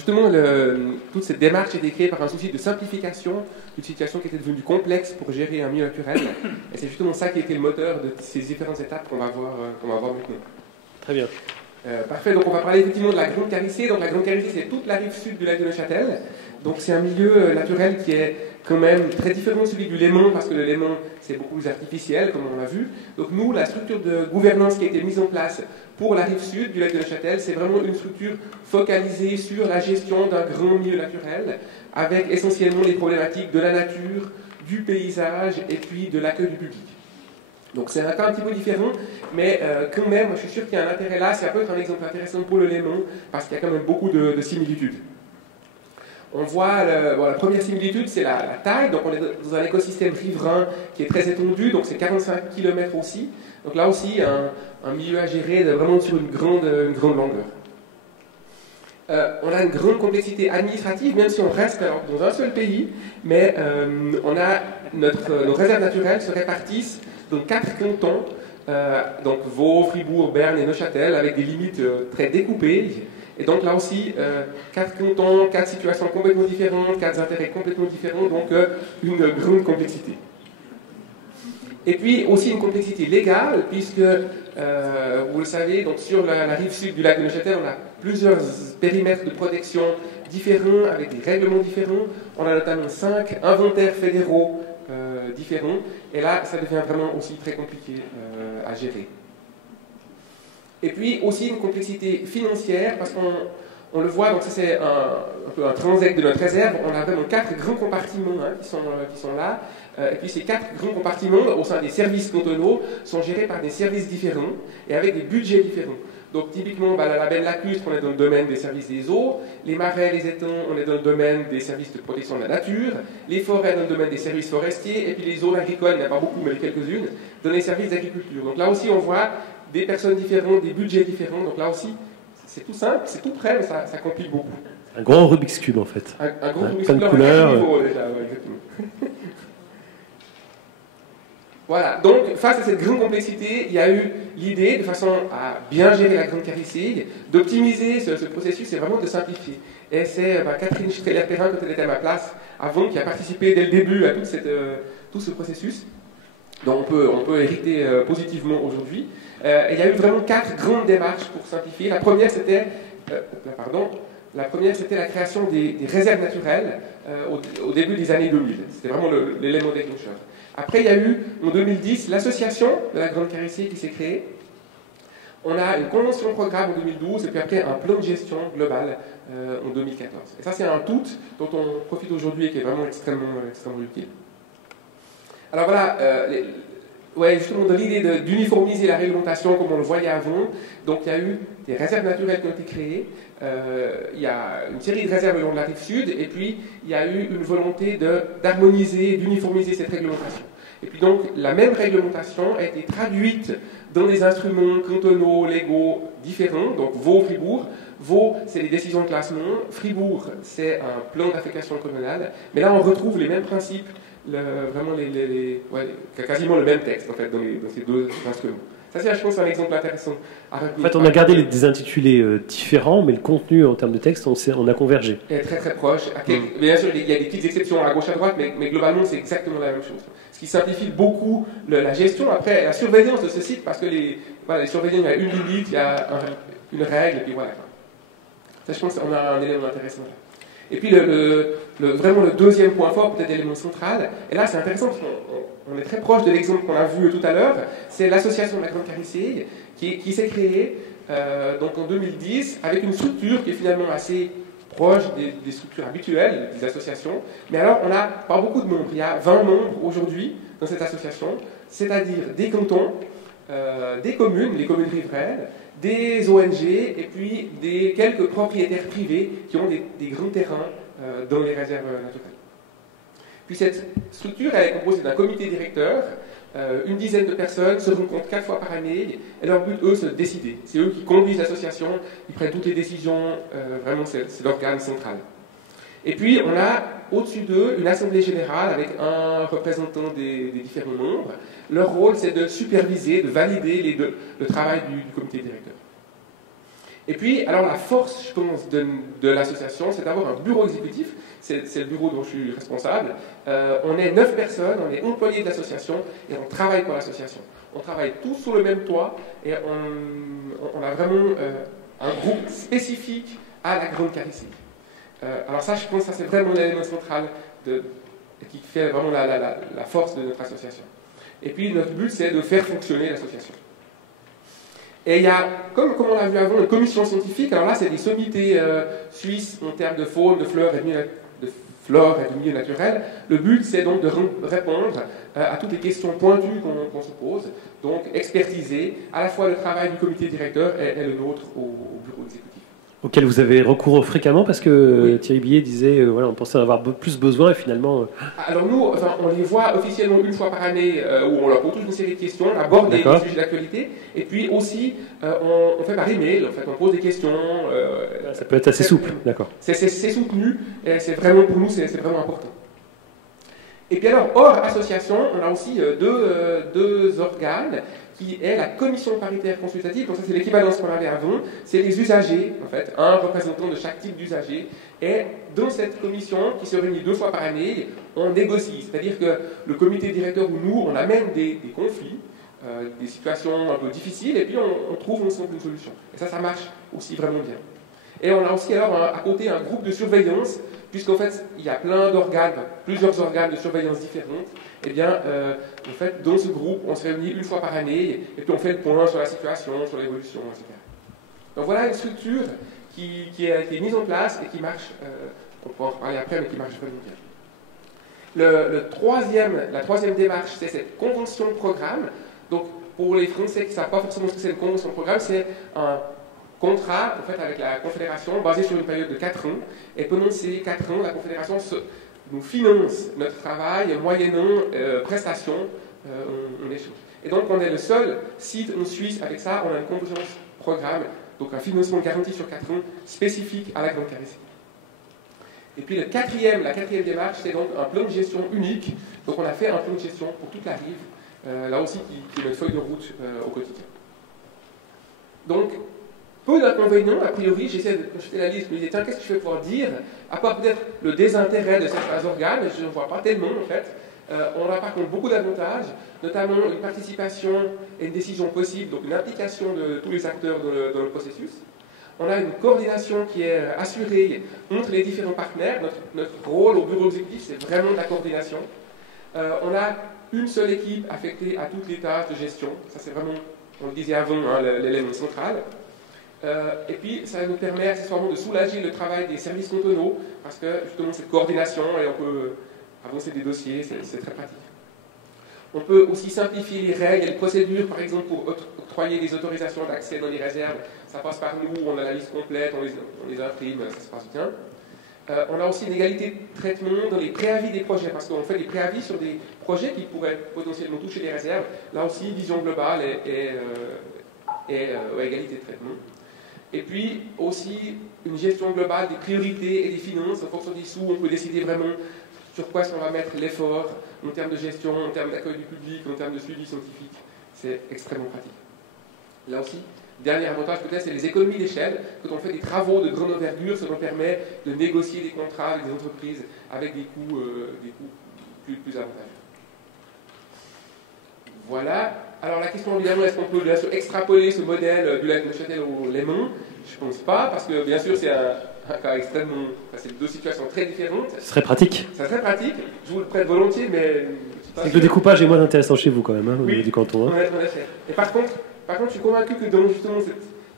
justement, toute cette démarche a été créée par un souci de simplification d'une situation qui était devenue complexe pour gérer un milieu naturel. Et c'est justement ça qui a été le moteur de ces différentes étapes qu'on va voir maintenant. Très bien. Parfait, donc on va parler effectivement de la Grande Carissée. Donc la Grande Carissée, c'est toute la rive sud du lac de Neuchâtel. Donc c'est un milieu naturel qui est quand même très différent de celui du Léman, parce que le Léman, c'est beaucoup plus artificiel, comme on l'a vu. Donc nous, la structure de gouvernance qui a été mise en place pour la rive sud du lac de Neuchâtel, c'est vraiment une structure focalisée sur la gestion d'un grand milieu naturel, avec essentiellement les problématiques de la nature, du paysage et puis de l'accueil du public. Donc c'est un cas un petit peu différent, mais quand même, je suis sûr qu'il y a un intérêt là. Ça peut être un exemple intéressant pour le Léman, parce qu'il y a quand même beaucoup de similitudes. On voit, la première similitude, c'est la taille. Donc on est dans un écosystème riverain qui est très étendu, donc c'est 45 km aussi. Donc là aussi, un milieu à gérer vraiment sur une grande longueur. On a une grande complexité administrative, même si on reste dans un seul pays, mais nos réserves naturelles se répartissent dans 4 cantons, donc Vaud, Fribourg, Berne et Neuchâtel, avec des limites très découpées. Et donc là aussi, 4 cantons, 4 situations complètement différentes, 4 intérêts complètement différents, donc une grande complexité. Et puis aussi une complexité légale, puisque, vous le savez, donc sur la rive sud du lac de Neuchâtel, on a plusieurs périmètres de protection différents, avec des règlements différents. On a notamment 5 inventaires fédéraux différents, et là, ça devient vraiment aussi très compliqué à gérer. Et puis aussi une complexité financière, parce qu'on le voit, donc ça c'est un peu un transect de notre réserve. On a vraiment 4 grands compartiments qui sont là, et puis ces 4 grands compartiments au sein des services cantonaux sont gérés par des services différents et avec des budgets différents. Donc typiquement, la label lacustre, on est dans le domaine des services des eaux, les marais, les étangs, on est dans le domaine des services de protection de la nature, les forêts dans le domaine des services forestiers, et puis les zones agricoles, il n'y en a pas beaucoup, mais quelques-unes, dans les services d'agriculture. Donc là aussi, on voit des personnes différentes, des budgets différents. Donc là aussi, c'est tout simple, c'est tout près, mais ça complique beaucoup. Un grand Rubik's Cube, en fait. Un grand Rubik's Cube, plein de couleurs. Déjà, ouais, exactement. Voilà, donc face à cette grande complexité, il y a eu l'idée, de façon à bien gérer la Grande Carissée, d'optimiser ce processus et vraiment de simplifier. Et c'est Catherine Streller-Perrin, quand elle était à ma place avant, qui a participé dès le début à tout ce processus. Donc on peut hériter positivement aujourd'hui. Il y a eu vraiment 4 grandes démarches pour simplifier. La première, c'était la création des réserves naturelles au début des années 2000. C'était vraiment l'élément déclencheur. Après, il y a eu, en 2010, l'association de la Grande Carissée qui s'est créée. On a une convention de programme en 2012, et puis après un plan de gestion global en 2014. Et ça, c'est un tout dont on profite aujourd'hui et qui est vraiment extrêmement utile. Alors voilà, justement dans l'idée d'uniformiser la réglementation comme on le voyait avant, donc il y a eu des réserves naturelles qui ont été créées, il y a une série de réserves le long de la rive sud, et puis il y a eu une volonté d'harmoniser, d'uniformiser cette réglementation. Et puis donc la même réglementation a été traduite dans des instruments cantonaux, légaux différents, donc Vaud, Fribourg. Vaud, c'est les décisions de classement, Fribourg, c'est un plan d'affectation communale, mais là on retrouve les mêmes principes, quasiment le même texte en fait dans ces deux instruments. Ça, c'est, je pense, un exemple intéressant à retenir. En fait, on a gardé des intitulés différents, mais le contenu en termes de texte, on a convergé. Il est très très proche. Bien sûr, il y a des petites exceptions à gauche à droite, mais globalement, c'est exactement la même chose. Ce qui simplifie beaucoup la gestion, après, la surveillance de ce site, parce que les surveillants, il y a une limite, il y a une règle, et puis voilà. Ça, je pense qu'on a un élément intéressant là. Et puis, vraiment le deuxième point fort, peut-être l'élément central, et là, c'est intéressant parce qu'on est très proche de l'exemple qu'on a vu tout à l'heure, c'est l'association de la Grande Carissée qui s'est créée donc en 2010 avec une structure qui est finalement assez proche des structures habituelles des associations. Mais alors, on n'a pas beaucoup de membres. Il y a 20 membres aujourd'hui dans cette association, c'est-à-dire des cantons, des communes, les communes riveraines, des ONG et puis quelques propriétaires privés qui ont des grands terrains dans les réserves naturelles. Puis cette structure elle est composée d'un comité directeur, une dizaine de personnes se rencontrent 4 fois par année et leur but, eux, c'est de décider. C'est eux qui conduisent l'association, ils prennent toutes les décisions, vraiment c'est l'organe central. Et puis on a au-dessus d'eux une assemblée générale avec un représentant des différents membres. Leur rôle c'est de superviser, de valider le travail du comité directeur. Et puis, alors la force, je pense, de l'association, c'est d'avoir un bureau exécutif. C'est le bureau dont je suis responsable. On est 9 personnes, on est employés de l'association et on travaille pour l'association. On travaille tous sous le même toit et on a vraiment un groupe spécifique à la grande charistique. Alors ça, je pense que ça, c'est vraiment l'élément central qui fait vraiment la force de notre association. Et puis, notre but, c'est de faire fonctionner l'association. Et il y a, comme on l'a vu avant, une commission scientifique. Alors là, c'est des sommités suisses en termes de faune, de flore et de milieu naturel. Le but, c'est donc de répondre à toutes les questions pointues qu'on se pose, donc expertiser à la fois le travail du comité directeur et le nôtre au bureau exécutif. Auquel vous avez recours fréquemment, parce que Thierry Billet disait, voilà, on pensait en avoir plus besoin et finalement... Alors nous, enfin, on les voit officiellement une fois par année, où on leur pose toute une série de questions, on aborde des sujets d'actualité, et puis aussi, on fait par email, en fait, on pose des questions... ça peut être assez souple, d'accord. C'est soutenu, et c'est vraiment, pour nous, c'est vraiment important. Et puis alors, hors association, on a aussi deux organes, qui est la commission paritaire consultative. Donc ça, c'est l'équivalence qu'on avait avant. C'est les usagers, en fait, un représentant de chaque type d'usager. Et dans cette commission, qui se réunit 2 fois par année, on négocie. C'est-à-dire que le comité directeur ou nous, on amène des conflits, des situations un peu difficiles, et puis on trouve ensemble une solution. Et ça marche aussi vraiment bien. Et on a aussi alors à côté un groupe de surveillance, puisqu'en fait, il y a plein d'organes, plusieurs organes de surveillance différentes. Eh bien, en fait, dans ce groupe, on se réunit une fois par année, et puis on fait le point sur la situation, sur l'évolution, etc. Donc voilà une structure qui a été mise en place et qui marche, on pourra en parler après, mais qui marche vraiment bien. La troisième démarche, c'est cette convention de programme. Donc, pour les Français qui ne savent pas forcément ce que c'est une convention de programme, c'est un contrat, en fait, avec la Confédération, basé sur une période de 4 ans. Et pendant ces 4 ans, la Confédération nous finance notre travail moyennant prestations en échange. Et donc, on est le seul site en Suisse avec ça. On a une convention de programme, donc un financement garanti sur 4 ans, spécifique à la grande charistique. Et puis la quatrième démarche, c'est donc un plan de gestion unique. Donc, on a fait un plan de gestion pour toute la rive, là aussi qui est notre feuille de route au quotidien. Donc, peu d'inconvénients, a priori, j'essaie de jeter la liste, je me disais, tiens, qu'est-ce que je vais pouvoir dire, à part peut-être le désintérêt de certains organes, je ne vois pas tellement en fait. On a par contre beaucoup d'avantages, notamment une participation et une décision possible, donc une implication de tous les acteurs dans le processus. On a une coordination qui est assurée entre les différents partenaires. Notre rôle au bureau exécutif, c'est vraiment de la coordination. On a une seule équipe affectée à toutes les tâches de gestion. Ça, c'est vraiment, on le disait avant, hein, l'élément central. Et puis, ça nous permet accessoirement de soulager le travail des services cantonaux, parce que justement, cette coordination, et on peut avancer des dossiers, c'est très pratique. On peut aussi simplifier les règles et les procédures, par exemple, pour octroyer des autorisations d'accès dans les réserves. Ça passe par nous, on a la liste complète, on les imprime, ça se passe bien. On a aussi une égalité de traitement dans les préavis des projets, parce qu'on fait des préavis sur des projets qui pourraient potentiellement toucher les réserves. Là aussi, vision globale et égalité de traitement. Et puis aussi une gestion globale des priorités et des finances. En fonction des sous, on peut décider vraiment sur quoi est-ce qu'on va mettre l'effort en termes de gestion, en termes d'accueil du public, en termes de suivi scientifique. C'est extrêmement pratique. Là aussi, dernier avantage peut-être, c'est les économies d'échelle. Quand on fait des travaux de grande envergure, ça nous permet de négocier des contrats avec des entreprises avec des coûts plus avantageux. Voilà. Alors la question évidemment, est-ce qu'on peut bien sûr extrapoler ce modèle du lac de Neuchâtel au Léman? Je ne pense pas, parce que bien sûr c'est un cas extrêmement... Enfin, c'est deux situations très différentes. C'est très pratique. C'est très pratique, je vous le prête volontiers, mais... C'est que le découpage est moins intéressant chez vous quand même, hein, au niveau du canton. Hein. Ouais, et par contre, je suis convaincu que dans justement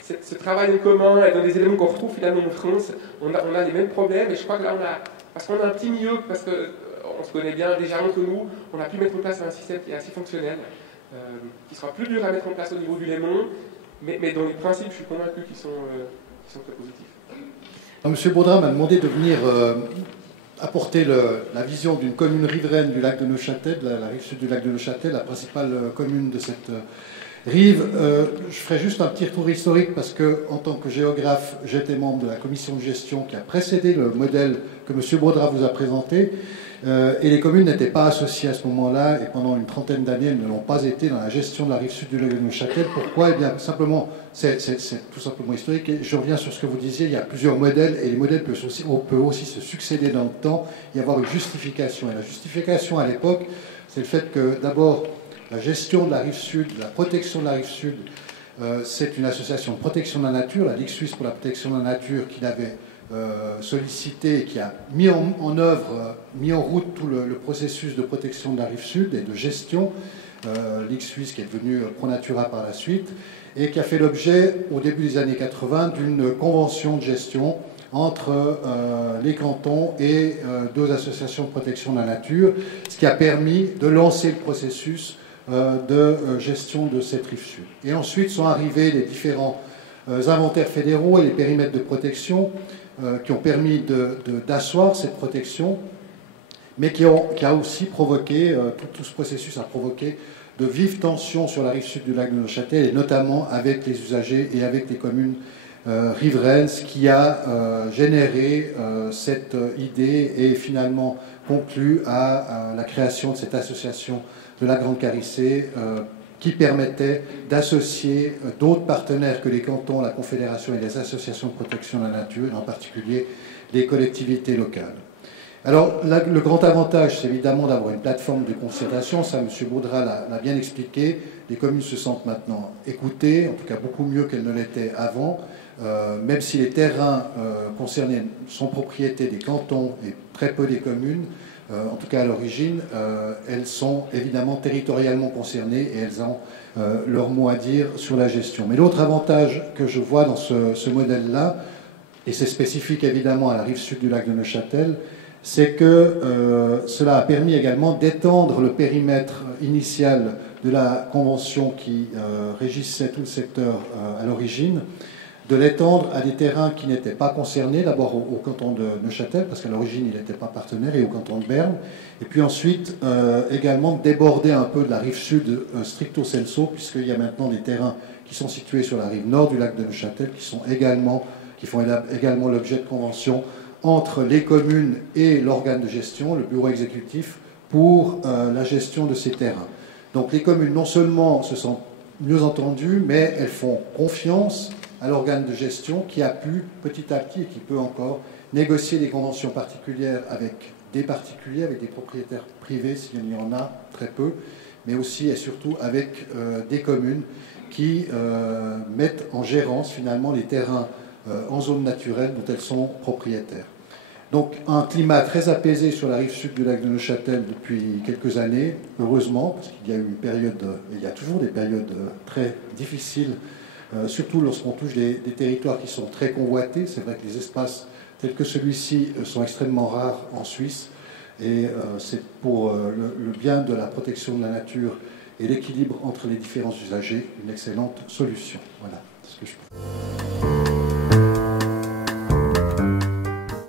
ce travail en commun et dans des éléments qu'on retrouve finalement en France, on a les mêmes problèmes, et je crois que là parce qu'on a un petit milieu, parce qu'on se connaît bien déjà entre nous, on a pu mettre en place un système qui est assez fonctionnel, qui sera plus dur à mettre en place au niveau du Léman, mais dans les principes, je suis convaincu qu'ils sont très positifs. Monsieur Baudrin m'a demandé de venir apporter la vision d'une commune riveraine du lac de Neuchâtel, la rive sud du lac de Neuchâtel, la principale commune de cette rive. Je ferai juste un petit retour historique parce que, en tant que géographe, j'étais membre de la commission de gestion qui a précédé le modèle que monsieur Baudrin vous a présenté. Et les communes n'étaient pas associées à ce moment-là, et pendant une trentaine d'années, elles ne l'ont pas été dans la gestion de la rive sud du lac de Neuchâtel. Pourquoi? Eh bien, simplement, c'est tout simplement historique. Et je reviens sur ce que vous disiez, il y a plusieurs modèles, et les modèles peuvent aussi se succéder dans le temps, y avoir une justification. Et la justification à l'époque, c'est le fait que, d'abord, la gestion de la rive sud, la protection de la rive sud, c'est une association de protection de la nature, la Ligue suisse pour la protection de la nature, qui l'avait sollicité, qui a mis en œuvre, mis en route tout le processus de protection de la rive sud et de gestion, Ligue suisse qui est devenue Pronatura par la suite, et qui a fait l'objet, au début des années 80, d'une convention de gestion entre les cantons et deux associations de protection de la nature, ce qui a permis de lancer le processus de gestion de cette rive sud. Et ensuite sont arrivés les différents inventaires fédéraux et les périmètres de protection qui ont permis d'asseoir cette protection, mais qui a aussi provoqué, tout ce processus a provoqué de vives tensions sur la rive sud du lac de Neuchâtel, et notamment avec les usagers et avec les communes riveraines, ce qui a généré cette idée et finalement conclu à la création de cette association de la Grande Carissée, qui permettait d'associer d'autres partenaires que les cantons, la Confédération et les associations de protection de la nature, et en particulier les collectivités locales. Alors, le grand avantage, c'est évidemment d'avoir une plateforme de concertation. Ça, M. Baudra l'a bien expliqué. Les communes se sentent maintenant écoutées, en tout cas beaucoup mieux qu'elles ne l'étaient avant, même si les terrains concernés sont propriété des cantons et très peu des communes. En tout cas à l'origine, elles sont évidemment territorialement concernées et elles ont leur mot à dire sur la gestion. Mais l'autre avantage que je vois dans ce modèle-là, et c'est spécifique évidemment à la rive sud du lac de Neuchâtel, c'est que cela a permis également d'étendre le périmètre initial de la convention qui régissait tout le secteur à l'origine, de l'étendre à des terrains qui n'étaient pas concernés, d'abord au canton de Neuchâtel, parce qu'à l'origine il n'était pas partenaire, et au canton de Berne, et puis ensuite également déborder un peu de la rive sud stricto sensu, puisqu'il y a maintenant des terrains qui sont situés sur la rive nord du lac de Neuchâtel, qui font également l'objet de conventions entre les communes et l'organe de gestion, le bureau exécutif, pour la gestion de ces terrains. Donc les communes non seulement se sentent mieux entendues, mais elles font confiance à l'organe de gestion qui a pu petit à petit et qui peut encore négocier des conventions particulières avec des particuliers, avec des propriétaires privés s'il y en a très peu, mais aussi et surtout avec des communes qui mettent en gérance finalement les terrains en zone naturelle dont elles sont propriétaires. Donc un climat très apaisé sur la rive sud du lac de Neuchâtel depuis quelques années, heureusement, parce qu'il y a eu une période, il y a toujours des périodes très difficiles, surtout lorsqu'on touche des territoires qui sont très convoités. C'est vrai que les espaces tels que celui-ci sont extrêmement rares en Suisse, et c'est pour le bien de la protection de la nature et l'équilibre entre les différents usagers une excellente solution. Voilà, c'est ce que je peux.